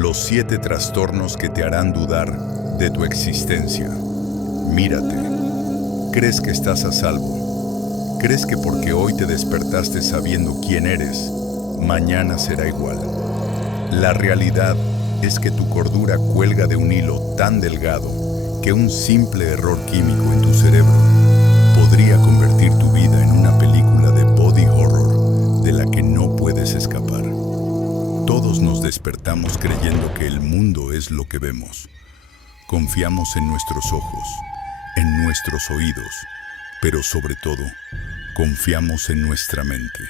Los 7 trastornos que te harán dudar de tu existencia. Mírate. ¿Crees que estás a salvo? ¿Crees que porque hoy te despertaste sabiendo quién eres, mañana será igual? La realidad es que tu cordura cuelga de un hilo tan delgado que un simple error químico en tu cerebro podría convertir tu vida en una película de body horror de la que no puedes escapar. Todos nos despertamos creyendo que el mundo es lo que vemos. Confiamos en nuestros ojos, en nuestros oídos, pero sobre todo, confiamos en nuestra mente.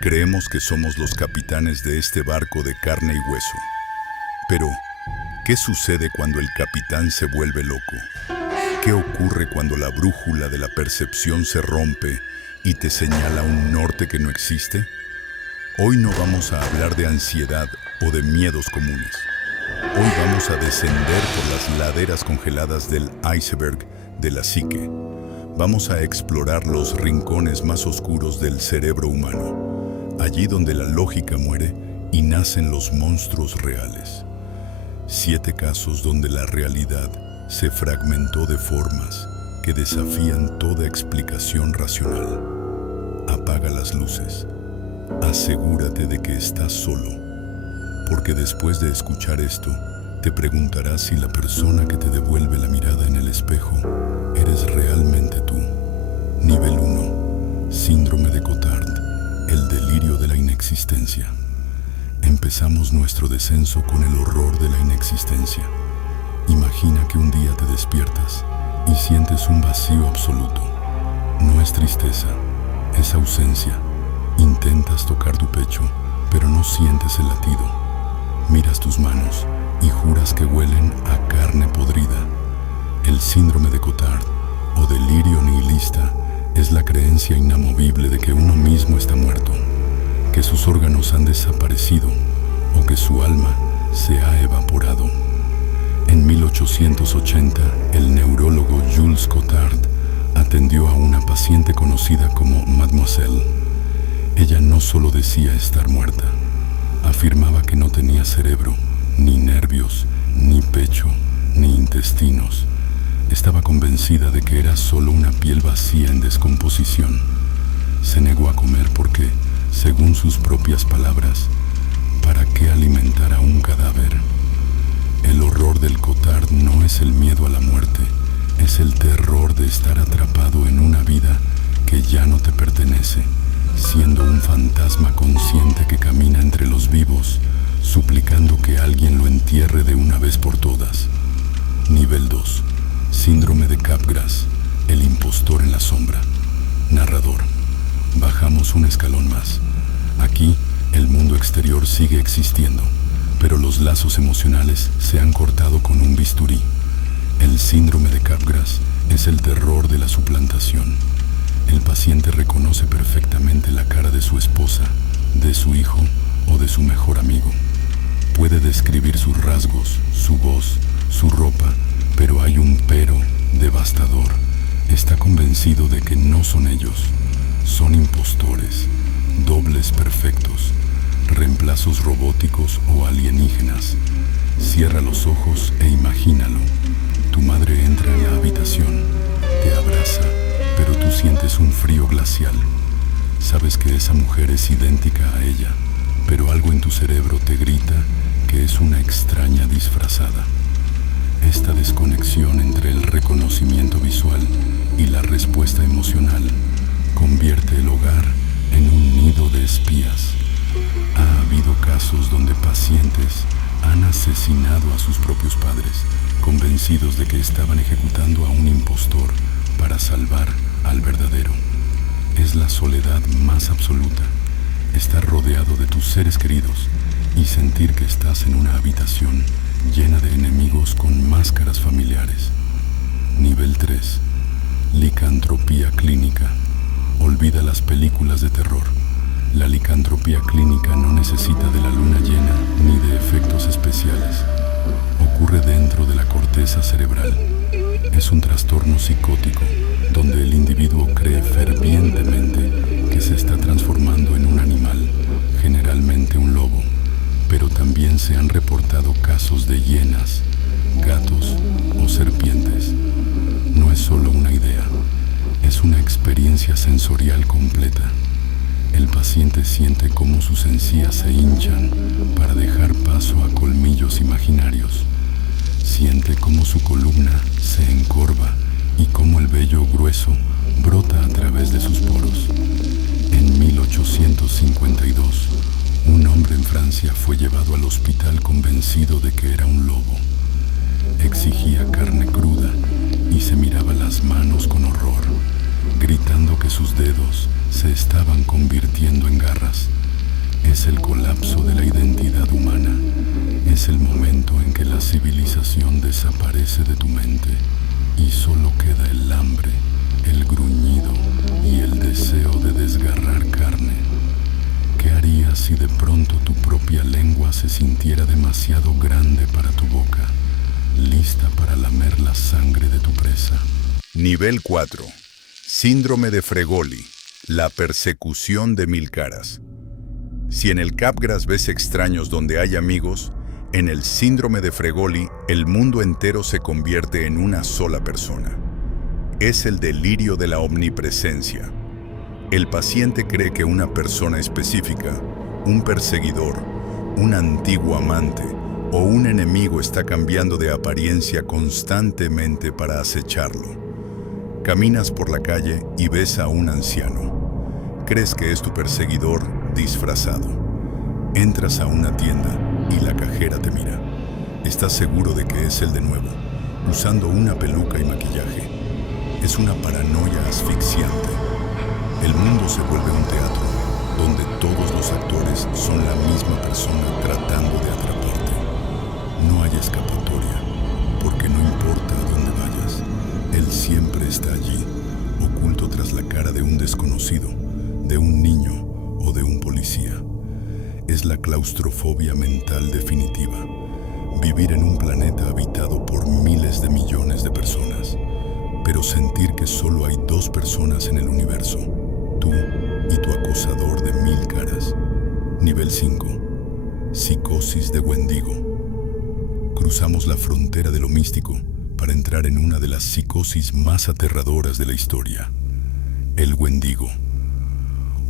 Creemos que somos los capitanes de este barco de carne y hueso. Pero, ¿qué sucede cuando el capitán se vuelve loco? ¿Qué ocurre cuando la brújula de la percepción se rompe y te señala un norte que no existe? Hoy no vamos a hablar de ansiedad o de miedos comunes. Hoy vamos a descender por las laderas congeladas del iceberg de la psique. Vamos a explorar los rincones más oscuros del cerebro humano, allí donde la lógica muere y nacen los monstruos reales. 7 casos donde la realidad se fragmentó de formas que desafían toda explicación racional. Apaga las luces. Asegúrate de que estás solo, porque después de escuchar esto, te preguntarás si la persona que te devuelve la mirada en el espejo eres realmente tú. Nivel 1. Síndrome de Cotard, el delirio de la inexistencia. Empezamos nuestro descenso con el horror de la inexistencia. Imagina que un día te despiertas y sientes un vacío absoluto. No es tristeza, es ausencia. Intentas tocar tu pecho, pero no sientes el latido. Miras tus manos y juras que huelen a carne podrida. El síndrome de Cotard, o delirio nihilista, es la creencia inamovible de que uno mismo está muerto, que sus órganos han desaparecido o que su alma se ha evaporado. En 1880, el neurólogo Jules Cotard atendió a una paciente conocida como Mademoiselle. Ella no solo decía estar muerta, afirmaba que no tenía cerebro, ni nervios, ni pecho, ni intestinos. Estaba convencida de que era solo una piel vacía en descomposición. Se negó a comer porque, según sus propias palabras, ¿para qué alimentar a un cadáver? El horror del Cotard no es el miedo a la muerte, es el terror de estar atrapado en una vida que ya no te pertenece, siendo un fantasma consciente que camina entre los vivos, suplicando que alguien lo entierre de una vez por todas. Nivel 2. Síndrome de Capgras, el impostor en la sombra. Narrador. Bajamos un escalón más. Aquí, el mundo exterior sigue existiendo, pero los lazos emocionales se han cortado con un bisturí. El síndrome de Capgras es el terror de la suplantación. El paciente reconoce perfectamente la cara de su esposa, de su hijo o de su mejor amigo. Puede describir sus rasgos, su voz, su ropa, pero hay un pero devastador. Está convencido de que no son ellos. Son impostores, dobles perfectos, reemplazos robóticos o alienígenas. Cierra los ojos e imagínalo. Tu madre entra en la habitación, te abraza, pero tú sientes un frío glacial. Sabes que esa mujer es idéntica a ella, pero algo en tu cerebro te grita que es una extraña disfrazada. Esta desconexión entre el reconocimiento visual y la respuesta emocional convierte el hogar en un nido de espías. Ha habido casos donde pacientes han asesinado a sus propios padres, convencidos de que estaban ejecutando a un impostor para salvar al verdadero. Es la soledad más absoluta, estar rodeado de tus seres queridos y sentir que estás en una habitación llena de enemigos con máscaras familiares. Nivel 3. Licantropía clínica. Olvida las películas de terror. La licantropía clínica no necesita de la luna llena ni de efectos especiales. Ocurre dentro de la corteza cerebral. Es un trastorno psicótico donde el individuo cree fervientemente que se está transformando en un animal, generalmente un lobo. pero también se han reportado casos de hienas, gatos o serpientes. No es solo una idea, es una experiencia sensorial completa. El paciente siente cómo sus encías se hinchan para dejar paso a colmillos imaginarios. Siente cómo su columna se encorva y cómo el vello grueso brota a través de sus poros. En 1852, un hombre en Francia fue llevado al hospital convencido de que era un lobo. Exigía carne cruda y se miraba las manos con horror, gritando que sus dedos se estaban convirtiendo en garras. Es el colapso de la identidad humana. Es el momento en que la civilización desaparece de tu mente y solo queda el hambre, el gruñido y el deseo de desgarrar carne. ¿Qué harías si de pronto tu propia lengua se sintiera demasiado grande para tu boca, lista para lamer la sangre de tu presa? Nivel 4. Síndrome de Fregoli. La persecución de mil caras. Si en el Capgras ves extraños donde hay amigos, en el síndrome de Fregoli el mundo entero se convierte en una sola persona. Es el delirio de la omnipresencia. El paciente cree que una persona específica, un perseguidor, un antiguo amante o un enemigo está cambiando de apariencia constantemente para acecharlo. Caminas por la calle y ves a un anciano. Crees que es tu perseguidor disfrazado. Entras a una tienda y la cajera te mira. Estás seguro de que es el de nuevo, usando una peluca y maquillaje. Es una paranoia asfixiante. El mundo se vuelve un teatro, donde todos los actores son la misma persona tratando de atraparte. No hay escapatoria, porque no importa a dónde vayas, él siempre está allí, oculto tras la cara de un desconocido, de un niño o de un policía. Es la claustrofobia mental definitiva. Vivir en un planeta habitado por miles de millones de personas, pero sentir que solo hay dos personas en el universo, tú y tu acosador de mil caras. Nivel 5. Psicosis de Wendigo. Cruzamos la frontera de lo místico para entrar en una de las psicosis más aterradoras de la historia, el Wendigo.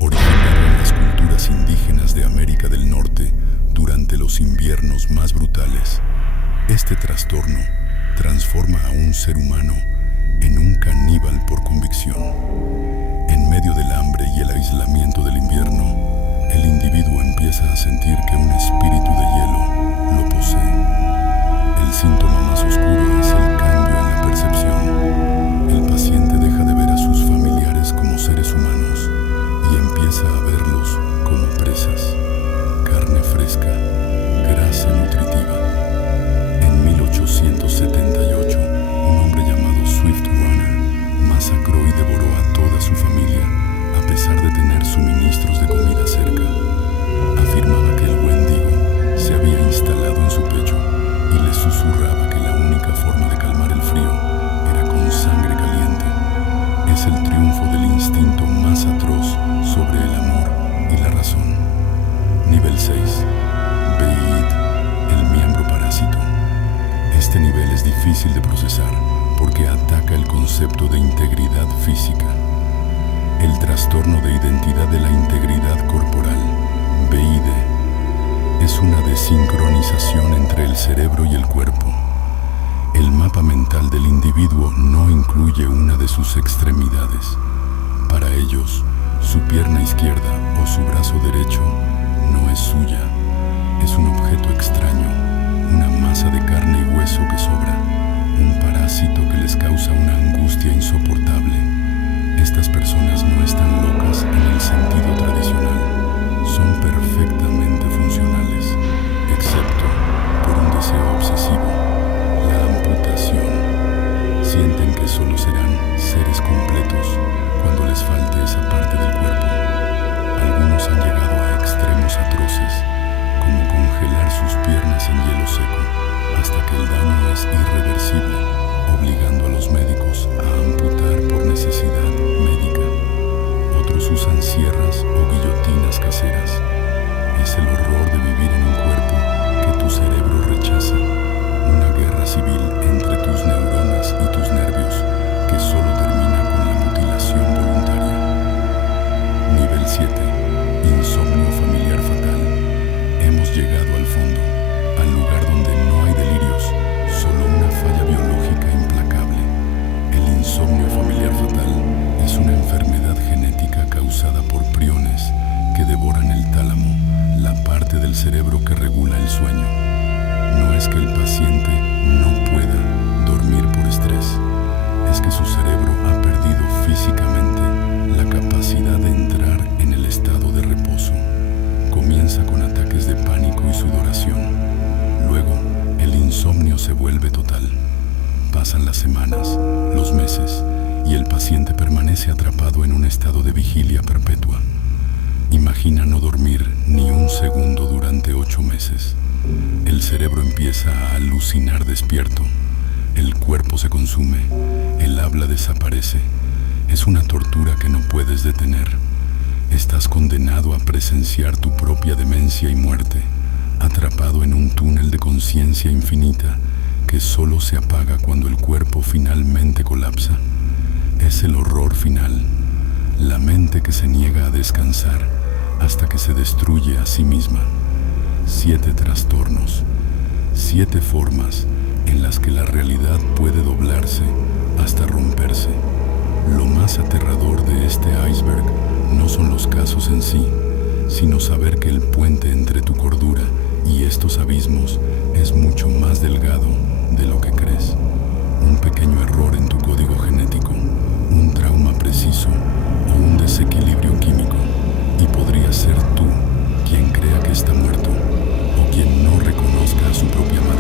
Originado en las culturas indígenas de América del Norte durante los inviernos más brutales, este trastorno transforma a un ser humano en un caníbal por convicción. En medio del hambre y el aislamiento del invierno, el individuo empieza a sentir que un espíritu de hielo lo posee. El síntoma más oscuro es el cambio en la percepción. El paciente deja de ver a sus familiares como seres humanos y empieza a verlos como presas, carne fresca, grasa nutritiva. En 1878, un hombre llamado Swift Runner masacró y devoró a toda su familia, a pesar de tener suministros de comida cerca. Afirmaba que el Wendigo se había instalado en su pecho y le susurraba que la única forma de calmar el frío era con sangre caliente. Es el triunfo del instinto más atroz sobre el amor y la razón. Nivel 6. Veid, el miembro parásito. Este nivel es difícil de procesar porque ataca el concepto de integridad física. El trastorno de identidad de la integridad corporal, VID, es una desincronización entre el cerebro y el cuerpo. El mapa mental del individuo no incluye una de sus extremidades. Para ellos, su pierna izquierda o su brazo derecho no es suya. Es un objeto extraño, una masa de carne y hueso que sobra, un parásito que les causa una angustia insoportable. Estas personas no están locas en el sentido tradicional, son perfectamente funcionales, excepto por un deseo obsesivo, la amputación. Sienten que solo serán seres completos cuando les falte esa parte del cuerpo. Algunos han llegado a extremos atroces, como congelar sus piernas en hielo seco, hasta que el daño es irreversible, obligando a los médicos a amputar por necesidad médica. Otros usan sierras o guillotinas caseras. Es el horror de vivir en un cuerpo cerebro que regula el sueño. No es que el paciente no pueda dormir por estrés, es que su cerebro ha perdido físicamente la capacidad de entrar en el estado de reposo. Comienza con ataques de pánico y sudoración. Luego, el insomnio se vuelve total. Pasan las semanas, los meses, y el paciente permanece atrapado en un estado de vigilia perpetua. Imagina no dormir ni un segundo durante 8 meses. El cerebro empieza a alucinar despierto. El cuerpo se consume. El habla desaparece. Es una tortura que no puedes detener. Estás condenado a presenciar tu propia demencia y muerte, atrapado en un túnel de conciencia infinita que solo se apaga cuando el cuerpo finalmente colapsa. Es el horror final, la mente que se niega a descansar hasta que se destruye a sí misma. 7 trastornos, 7 formas en las que la realidad puede doblarse hasta romperse. Lo más aterrador de este iceberg no son los casos en sí, sino saber que el puente entre tu cordura y estos abismos es mucho más delgado de lo que crees. Un pequeño error en tu código genético, un trauma preciso o un desequilibrio químico, y podría ser tú quien crea que está muerto o quien no reconozca a su propia madre.